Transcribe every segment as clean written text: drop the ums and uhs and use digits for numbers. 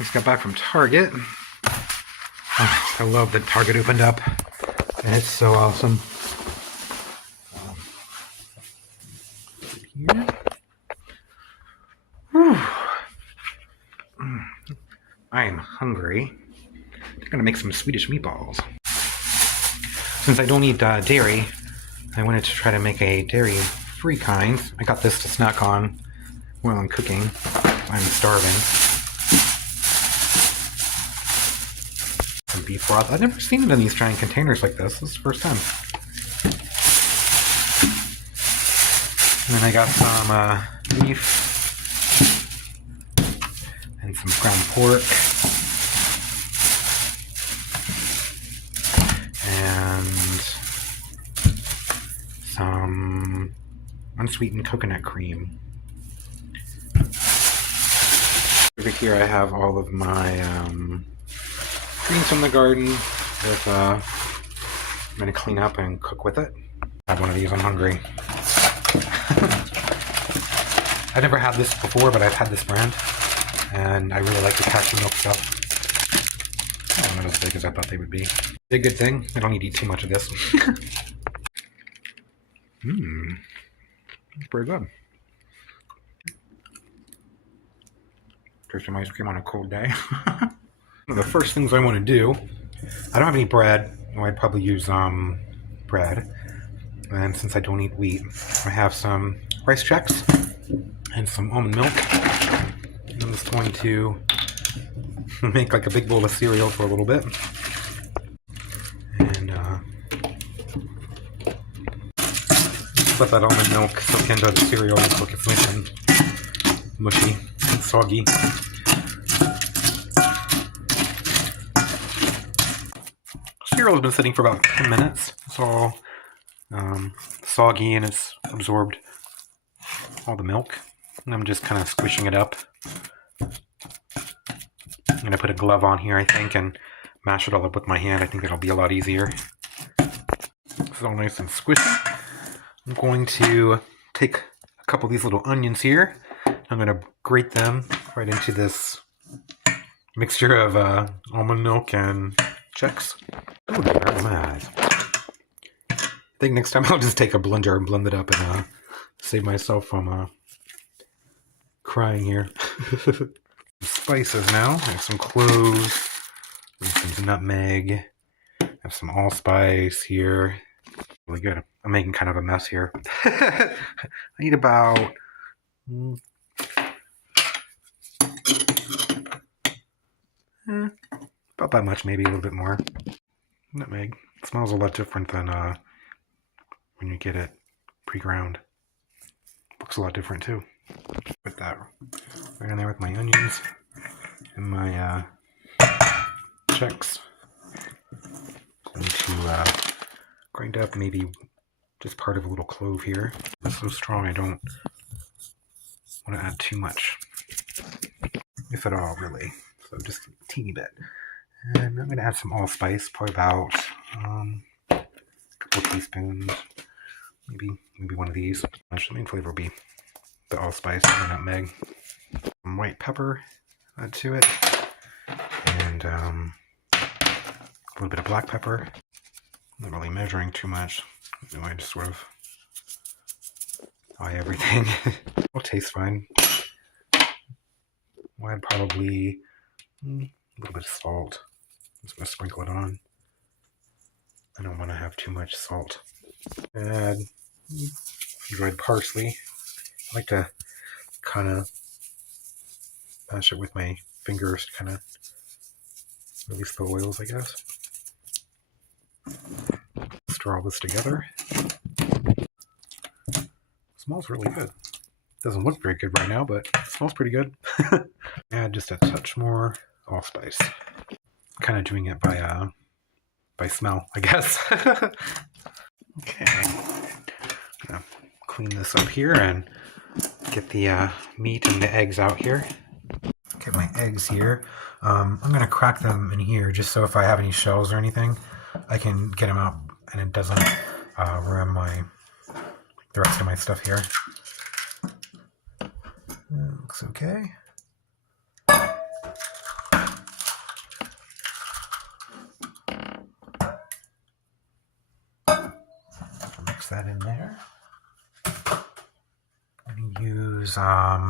Just got back from Target. Oh, I love that Target opened up, and it's so awesome. Here. I am hungry. I'm gonna make some Swedish meatballs. Since I don't eat dairy, I wanted to try to make a dairy-free kind. I got this to snack on while I'm cooking. I'm starving. Some beef broth. I've never seen it in these giant containers like this. This is the first time. And then I got some beef and some ground pork and some unsweetened coconut cream. Over here I have all of my greens from the garden that I'm going to clean up and cook with it. I have one of these. I'm hungry. I've never had this before, but I've had this brand, and I really like the cashew milk stuff. They're not as big as I thought they would be. It's a good thing. I don't need to eat too much of this. It's pretty good. Drink some ice cream on a cold day. One of the first things I want to do, I don't have any bread. Well, I'd probably use bread. And since I don't eat wheat, I have some rice checks and some almond milk. And I'm just going to make like a big bowl of cereal for a little bit. And let that almond milk soak into the cereal so it gets nice and mushy and soggy. Cereal has been sitting for about 10 minutes. It's all soggy and it's absorbed all the milk. And I'm just kind of squishing it up. I'm going to put a glove on here, I think, and mash it all up with my hand. I think that'll be a lot easier. It's all nice and squishy. I'm going to take a couple of these little onions here. I'm going to grate them right into this mixture of almond milk and checks. Oh, that hurt my eyes. I think next time I'll just take a blender and blend it up and save myself from crying here. Spices now. I have some cloves, some nutmeg, I have some allspice here. Really good. I'm making kind of a mess here. I need about that much, maybe a little bit more. Nutmeg. It smells a lot different than when you get it pre-ground. Looks a lot different too. Put that right in there with my onions and my checks. Going to grind up maybe just part of a little clove here. It's so strong I don't want to add too much, if at all, really. So just a teeny bit. And I'm going to add some allspice, probably about a couple teaspoons, maybe one of these. The main flavor will be the allspice and the nutmeg. Some white pepper, add to it, and a little bit of black pepper. I'm not really measuring too much. I just sort of eye everything. It'll taste fine. I'll add probably a little bit of salt. I'm just going to sprinkle it on. I don't want to have too much salt. Add dried parsley. I like to kind of mash it with my fingers to kind of release the oils, I guess. Stir all this together. Smells really good. Doesn't look very good right now, but it smells pretty good. Add just a touch more allspice. Kind of doing it by smell, I guess. Okay. I'm gonna clean this up here and get the meat and the eggs out here. Get my eggs here. I'm gonna crack them in here just so if I have any shells or anything, I can get them out and it doesn't ruin the rest of my stuff here. Looks okay. that in there. I'm going to use a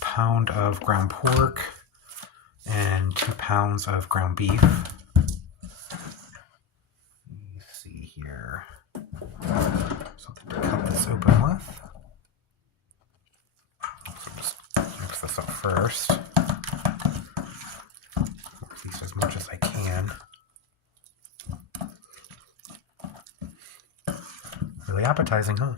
pound of ground pork and 2 pounds of ground beef. Let me see here. Something to cut this open with. So just mix this up first. At least as much as I can. Really appetizing, huh?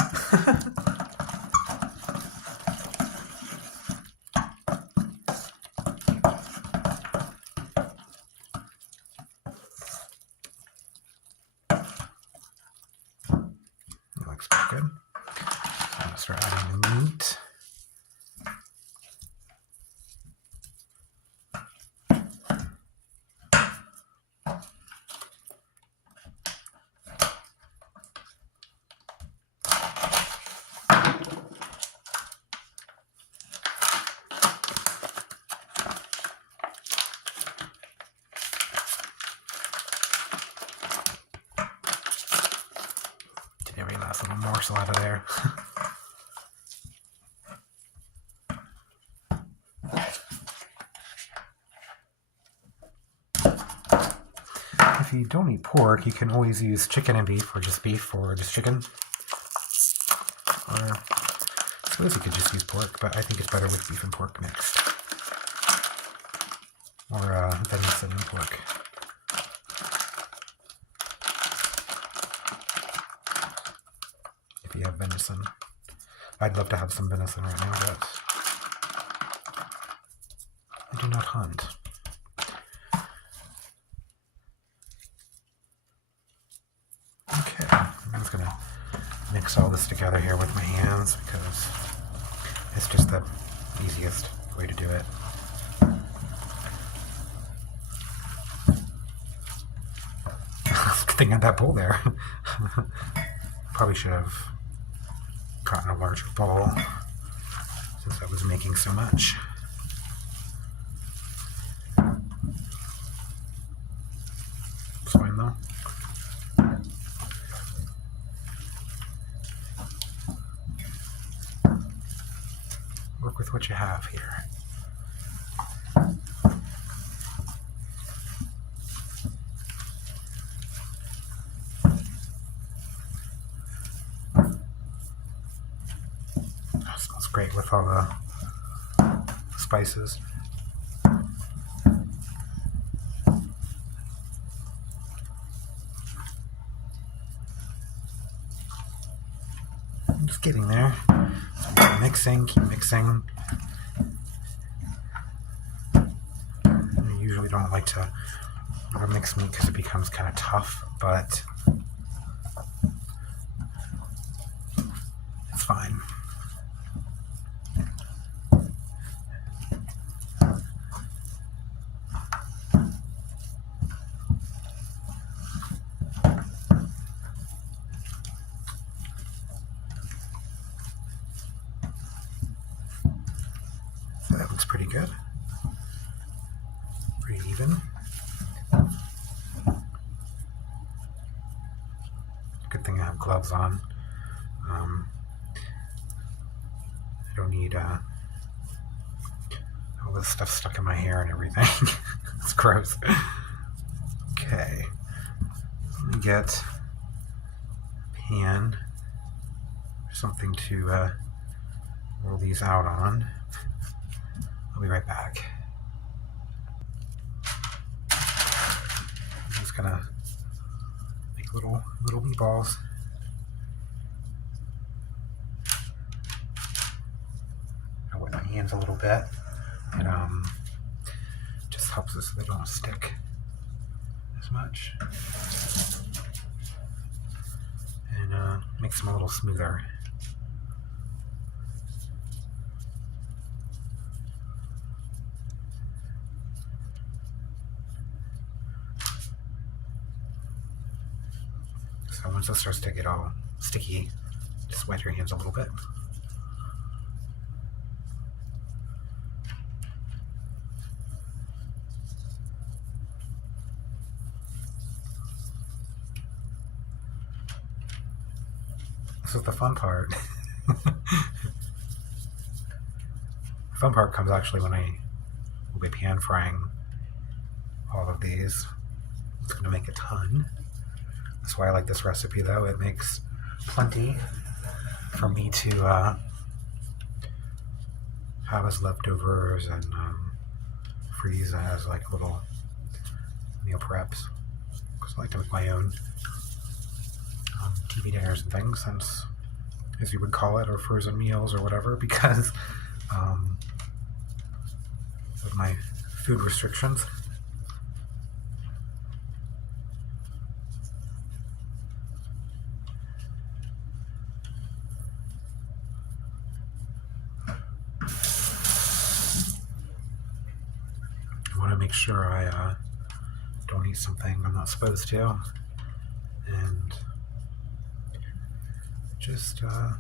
That looks pretty good. So I'm going to start adding the meat. Every last little morsel out of there. If you don't eat pork, you can always use chicken and beef, or just chicken. Or I suppose you could just use pork, but I think it's better with beef and pork mixed. Or venison and pork. If you have venison. I'd love to have some venison right now, but I do not hunt. Okay, I'm just gonna mix all this together here with my hands because it's just the easiest way to do it. Good thing I had that bowl there. Probably should have gotten a larger bowl since I was making so much. It's fine though. Work with what you have here. Smells great with all the spices. I'm just getting there. So keep mixing. I usually don't like to mix meat because it becomes kind of tough, but it's fine. So that looks pretty good. Pretty even. Good thing I have gloves on. I don't need all this stuff stuck in my hair and everything. It's gross. Okay. Let me get a pan or something to roll these out on. I'll be right back. I'm just gonna make little meatballs. I wet my hands a little bit. It just helps us so they don't stick as much. And makes them a little smoother. So once it starts to get all sticky, just wet your hands a little bit. is the fun part. The fun part comes actually when I will be pan frying all of these. It's going to make a ton. That's why I like this recipe, though. It makes plenty for me to have as leftovers and freeze as like little meal preps. Because I like to make my own TV dinners and things, since, as you would call it, or frozen meals or whatever, because of my food restrictions. I want to make sure I don't eat something I'm not supposed to, and just there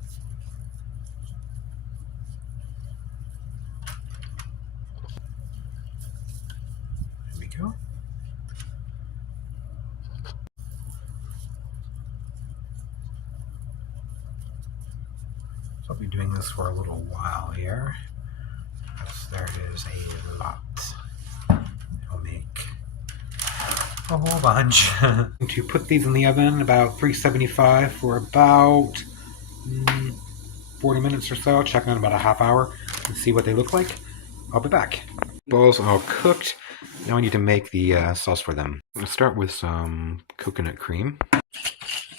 we go. So I'll be doing this for a little while here, because there is a lot. I'll make a whole bunch. To put these in the oven about 375 for about 40 minutes or so. Check in about a half hour and see what they look like. I'll be back. Balls are all cooked. Now I need to make the sauce for them. I'm going to start with some coconut cream. I'm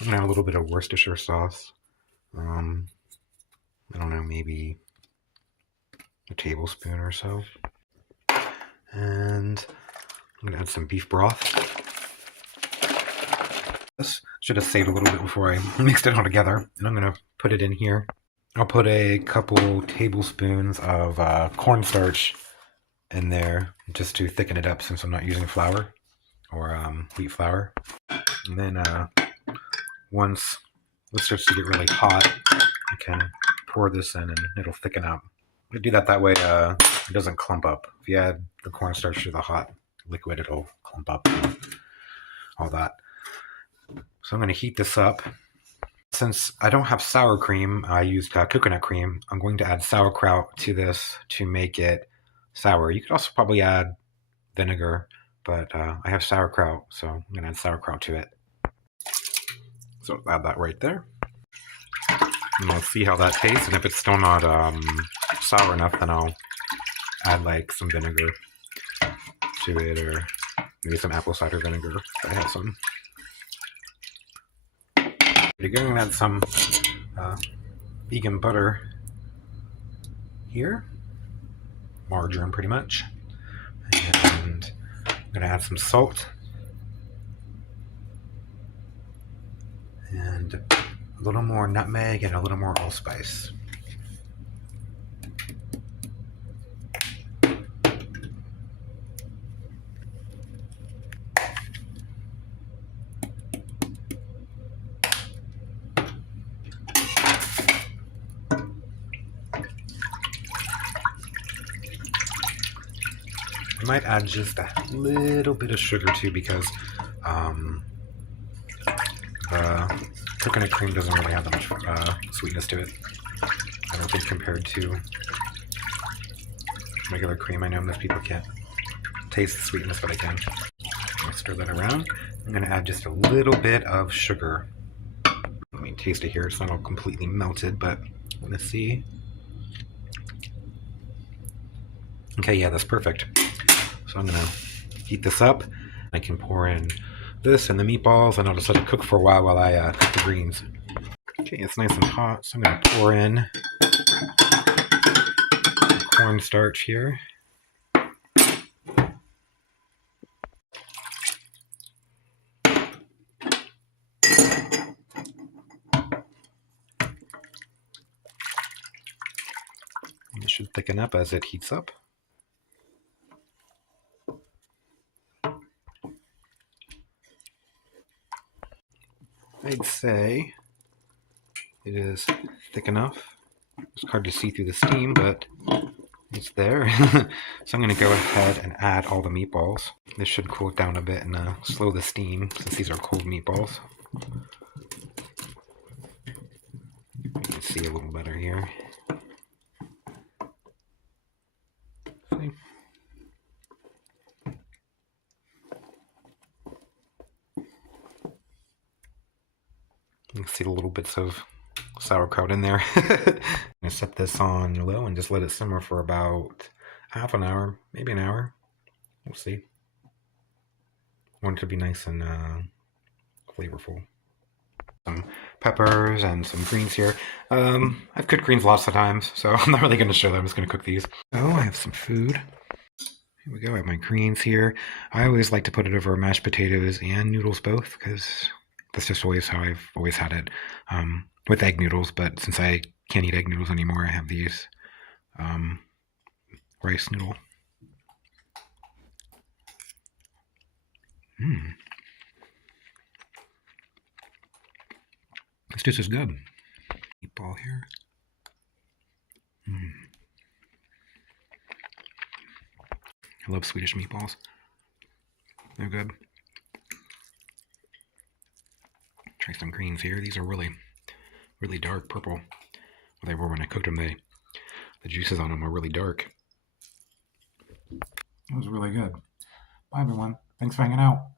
going to have a little bit of Worcestershire sauce. I don't know, maybe a tablespoon or so. And I'm going to add some beef broth. This should have saved a little bit before I mixed it all together. And I'm going to put it in here. I'll put a couple tablespoons of cornstarch in there just to thicken it up, since I'm not using flour or wheat flour. And then once it starts to get really hot, I can pour this in and it'll thicken up. I do that way it doesn't clump up. If you add the cornstarch to the hot liquid, it'll clump up and all that. So I'm going to heat this up. Since I don't have sour cream, I used coconut cream. I'm going to add sauerkraut to this to make it sour. You could also probably add vinegar, but I have sauerkraut, so I'm going to add sauerkraut to it. So add that right there. And I'll see how that tastes, and if it's still not sour enough, then I'll add like some vinegar to it, or maybe some apple cider vinegar if I have some. You're going to add some vegan butter here, margarine pretty much, and I'm going to add some salt and a little more nutmeg and a little more allspice. I might add just a little bit of sugar too, because the coconut cream doesn't really have that much sweetness to it. I don't think, compared to regular cream. I know most people can't taste the sweetness, but I can. I'll stir that around. I'm going to add just a little bit of sugar. Let me taste it here. It's not all completely melted, but let's see. Okay, yeah, that's perfect. So I'm going to heat this up. I can pour in this and the meatballs, and I'll just let it cook for a while I cook the greens. Okay, it's nice and hot, so I'm going to pour in the cornstarch here. And it should thicken up as it heats up. I'd say it is thick enough. It's hard to see through the steam, but it's there. So I'm going to go ahead and add all the meatballs. This should cool it down a bit and slow the steam, since these are cold meatballs. Let's see a little better here. See? You can see the little bits of sauerkraut in there. I'm gonna set this on low and just let it simmer for about half an hour, maybe an hour. We'll see. I want it to be nice and flavorful. Some peppers and some greens here. I've cooked greens lots of times, so I'm not really going to show them. I'm just going to cook these. Oh, I have some food. Here we go. I have my greens here. I always like to put it over mashed potatoes and noodles both because that's just always how I've always had it with egg noodles. But since I can't eat egg noodles anymore, I have these rice noodle. This dish is good. Meatball here. I love Swedish meatballs. They're good. Try some greens here. These are really, really dark purple. They were when I cooked them. The juices on them are really dark. It was really good. Bye, everyone. Thanks for hanging out.